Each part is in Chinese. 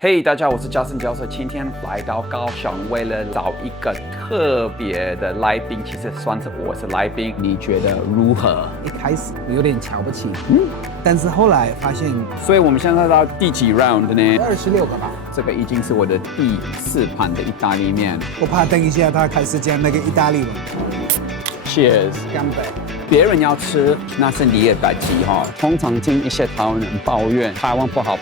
嘿，大家好，我是嘉森教授。今天来到高雄，为了找一个特别的来宾，其实算是我是来宾，你觉得如何？一开始有点瞧不起，但是后来发现所以我们现在到第几 round 呢？26个吧。这个已经是我的第4盘的意大利面。我怕等一下他开始讲那个意大利文。Cheers， 干杯！别人要吃，那是你的代志哈。通常听一些台湾人抱怨台湾不好，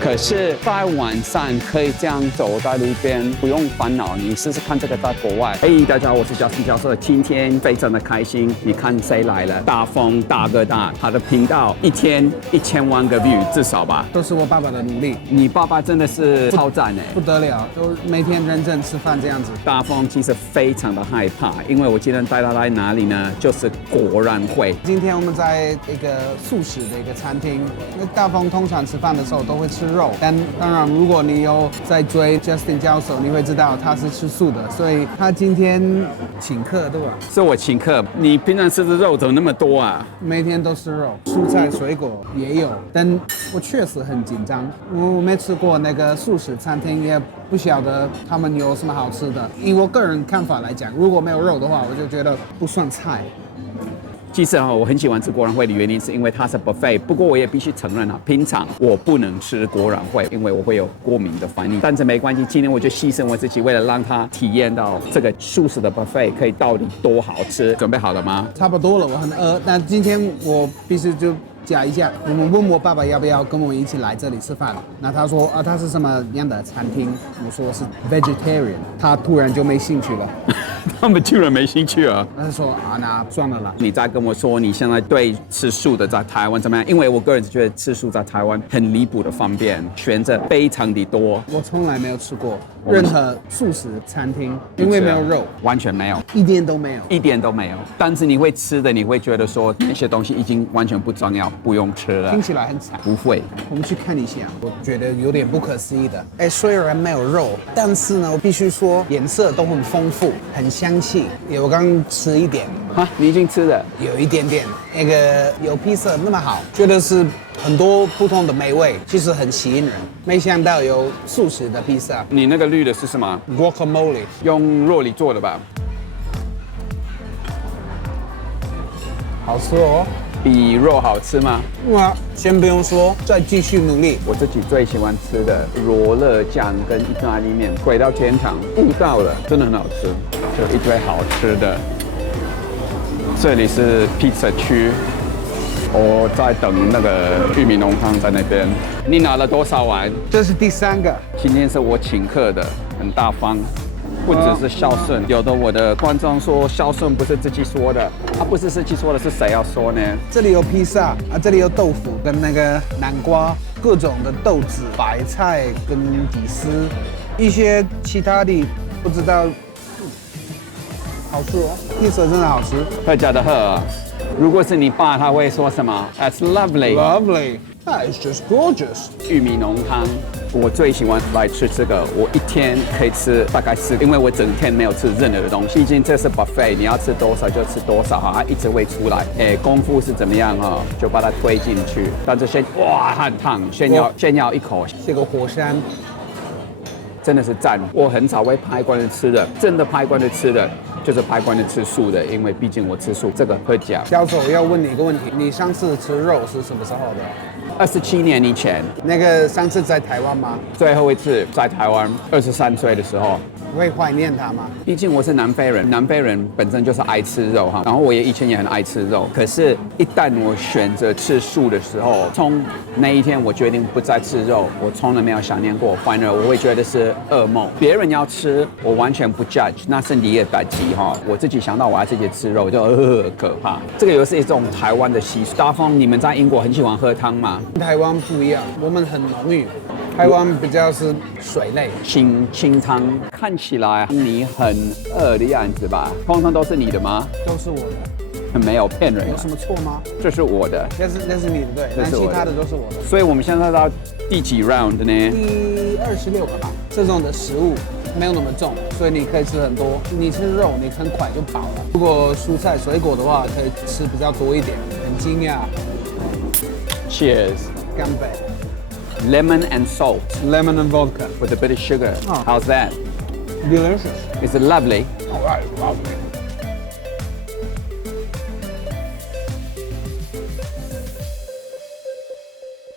可是，在晚上可以这样走在路边，不用烦恼。你试试看这个在国外。嘿，大家好，我是嘉森教授，今天非常的开心。你看谁来了？大风大哥大，他的频道一天1000万个 view 至少吧。都是我爸爸的努力。你爸爸真的是超赞哎，不得了，就每天认真吃饭这样子。大风其实非常的害怕，因为我今天带他来哪里呢？就是果然会。今天我们在一个素食的一个餐厅，因为大风通常吃饭的时候都会吃肉，但当然如果你有在追 Justin 教授，你会知道他是吃素的，所以他今天请客对吧？是我请客，你平常吃的肉怎么那么多啊？每天都吃肉，蔬菜水果也有，但我确实很紧张，我没吃过那个素食餐厅，也不晓得他们有什么好吃的。以我个人看法来讲，如果没有肉的话，我就觉得不算菜。其实我很喜欢吃果然会的原因是因为它是 buffet， 不过我也必须承认平常我不能吃果然会，因为我会有过敏的反应。但是没关系，今天我就牺牲我自己，为了让他体验到这个素食的 buffet 可以到底多好吃。准备好了吗？差不多了，我很饿，但今天我必须就讲一下，我们问我爸爸要不要跟我一起来这里吃饭，那他说他是什么样的餐厅？我说是 vegetarian， 他突然就没兴趣了。他们居然没兴趣啊！他说那算了啦。你再跟我说你现在对吃素的在台湾怎么样？因为我个人觉得吃素在台湾很离谱的方便，选择非常的多。我从来没有吃过任何素食餐厅，因为没有肉，完全没有，一点都没有，一点都没有。但是你会吃的，你会觉得说那些东西已经完全不重要，不用吃了。听起来很惨。不会，我们去看一下，我觉得有点不可思议的。虽然没有肉，但是呢，我必须说颜色都很丰富，很香气。我刚吃一点，你已经吃了，有一点点。那个有披萨那么好，觉得是很多不同的美味，其实很吸引人。没想到有素食的披萨。你那个绿的是什么 ？Guacamole， 用肉里做的吧？好吃哦。比肉好吃吗？先不用说，再继续努力。我自己最喜欢吃的罗勒酱跟意大利面，回到天堂悟到了，真的很好吃，就一堆好吃的。这里是披萨区，我在等那个玉米浓汤在那边。你拿了多少碗？这是第3个。今天是我请客的，很大方。不只是孝顺，有的我的观众说孝顺不是自己说的，不是自己说的，是谁要说呢？这里有披萨这里有豆腐跟那个南瓜，各种的豆子、白菜跟底丝，一些其他的不知道。好吃哦，披萨真的好吃。喝假的喝。如果是你爸，他会说什么 ？That's lovely. Lovely. That is just gorgeous. 玉米浓汤，我最喜欢来吃这个。我一天可以吃大概4个，因为我整天没有吃任何的东西。毕竟这是 buffet， 你要吃多少就吃多少它一直会出来。功夫是怎么样就把它推进去。但是它很烫，先要一口。这个火山真的是赞。我很少会拍惯的吃的，真的拍惯的吃的。就是拍惯的吃素的，因为毕竟我吃素，这个会讲。教授要问你一个问题，你上次吃肉是什么时候的？27年以前。那个上次在台湾吗？最后一次在台湾，23岁的时候。会怀念他吗？毕竟我是南非人，南非人本身就是爱吃肉然后我以前也很爱吃肉，可是，一旦我选择吃素的时候，从那一天我决定不再吃肉，我从来没有想念过，反而我会觉得是噩梦。别人要吃，我完全不 judge， 那是你的代志我自己想到我要自己吃肉，就可怕。这个又是一种台湾的习俗。大风，你们在英国很喜欢喝汤吗？台湾不一样，我们很浓郁。台湾比较是水类，清汤。看起来你很饿的样子吧？通常都是你的吗？都是我的。没有骗人。有什么错吗？这是我的。那是你的，对。但其他的都是我的。所以我们现在到第几 round 呢？第26个吧。这种的食物没有那么重，所以你可以吃很多。你吃肉，你很快就饱了。如果蔬菜水果的话，可以吃比较多一点。很惊讶。Cheers。干杯。lemon and salt lemon and vodka. with a bit of sugar. Oh. How's that? Delicious. Is it lovely? All right, lovely.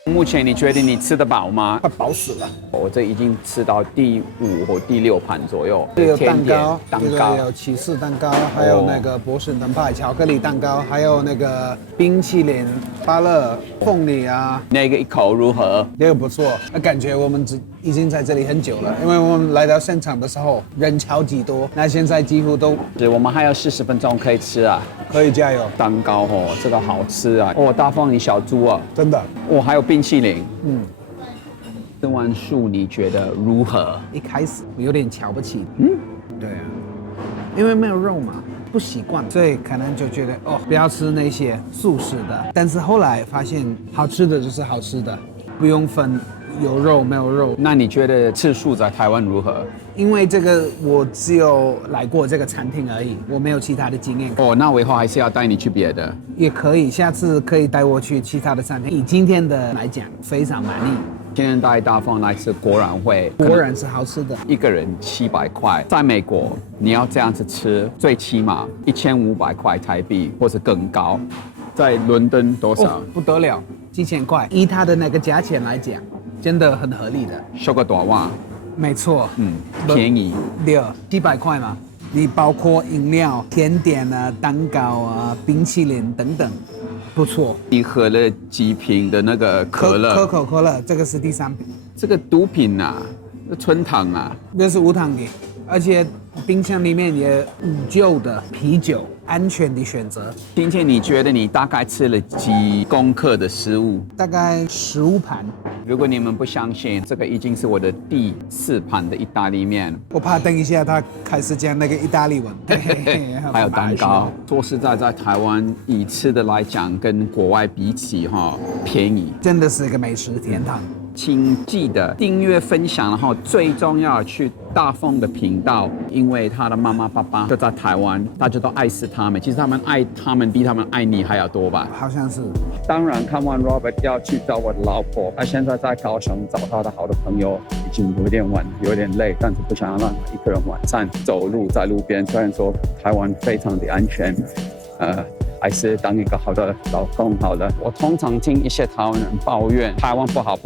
目前你觉得你吃得饱吗？快饱死了。我这已经吃到第5或第6盘左右。这有蛋甜点糕，蛋糕这个有起司蛋糕，还有那个波士顿派巧克力蛋糕，还有那个冰淇淋、芭乐、凤梨啊，那个一口如何？这个不错。感觉我们已经在这里很久了，因为我们来到现场的时候人超级多，那现在几乎都是我们还有40分钟可以吃啊。可以加油，蛋糕哦，这个好吃啊！哦，大放你小猪啊！真的。哦，还有冰淇淋。吃完素你觉得如何？一开始我有点瞧不起，对啊，因为没有肉嘛，不习惯，所以可能就觉得哦，不要吃那些素食的。但是后来发现，好吃的就是好吃的，不用分有肉没有肉。那你觉得吃素在台湾如何？因为这个我只有来过这个餐厅而已，我没有其他的经验。哦，那我以后还是要带你去别的。也可以，下次可以带我去其他的餐厅。以今天的来讲，非常满意。今天带大放来吃，果然会，果然是好吃的。一个人700块，在美国你要这样子吃，最起码1500块台币或是更高。在伦敦多少？哦，不得了，几千块。以它的那个价钱来讲，真的很合理的。收个短袜，没错，便宜。对，700块嘛。你包括饮料、甜点啊、蛋糕啊、冰淇淋等等，不错。你喝了几瓶的那个可乐？可口可乐，这个是第3瓶。这个毒品啊，这纯糖啊，这是无糖的，而且冰箱里面也无酒的啤酒，安全的选择。今天你觉得你大概吃了几公克的食物？大概15盘。如果你们不相信，这个已经是我的第4盘的意大利面。我怕等一下他开始讲那个意大利文。还有蛋糕。说实在，在台湾以吃的来讲，跟国外比起便宜，真的是一个美食天堂。请记得订阅、分享，然后最重要去大凤的频道，因为他的妈妈、爸爸都在台湾，大家都爱死他们。其实他们爱他们比他们爱你还要多吧？好像是。当然，看完 Robert 要去找我的老婆，他现在在高雄找他的好的朋友，已经有点晚，有点累，但是不想要让他一个人晚上走路在路边。虽然说台湾非常的安全，还是当一个好的老公好了。我通常听一些台湾人抱怨台湾不好，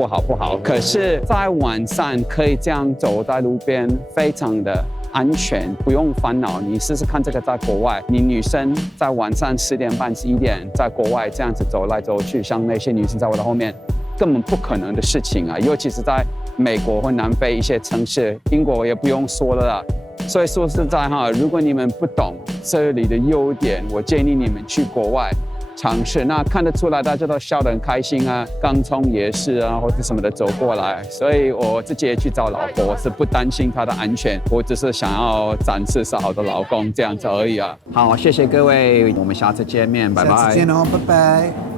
可是，在晚上可以这样走在路边，非常的安全，不用烦恼。你试试看这个在国外，你女生在晚上10点半、11点在国外这样子走来走去，像那些女生在我的后面，根本不可能的事情啊！尤其是在美国或南非一些城市，英国也不用说了啦。所以说实在如果你们不懂这里的优点，我建议你们去国外尝试。那看得出来大家都笑得很开心啊，刚从夜市啊或者什么的走过来，所以我自己也去找老婆，我是不担心她的安全，我只是想要展示是好的老公这样子而已啊。好，谢谢各位，我们下次见面，拜拜。下次见哦，拜拜。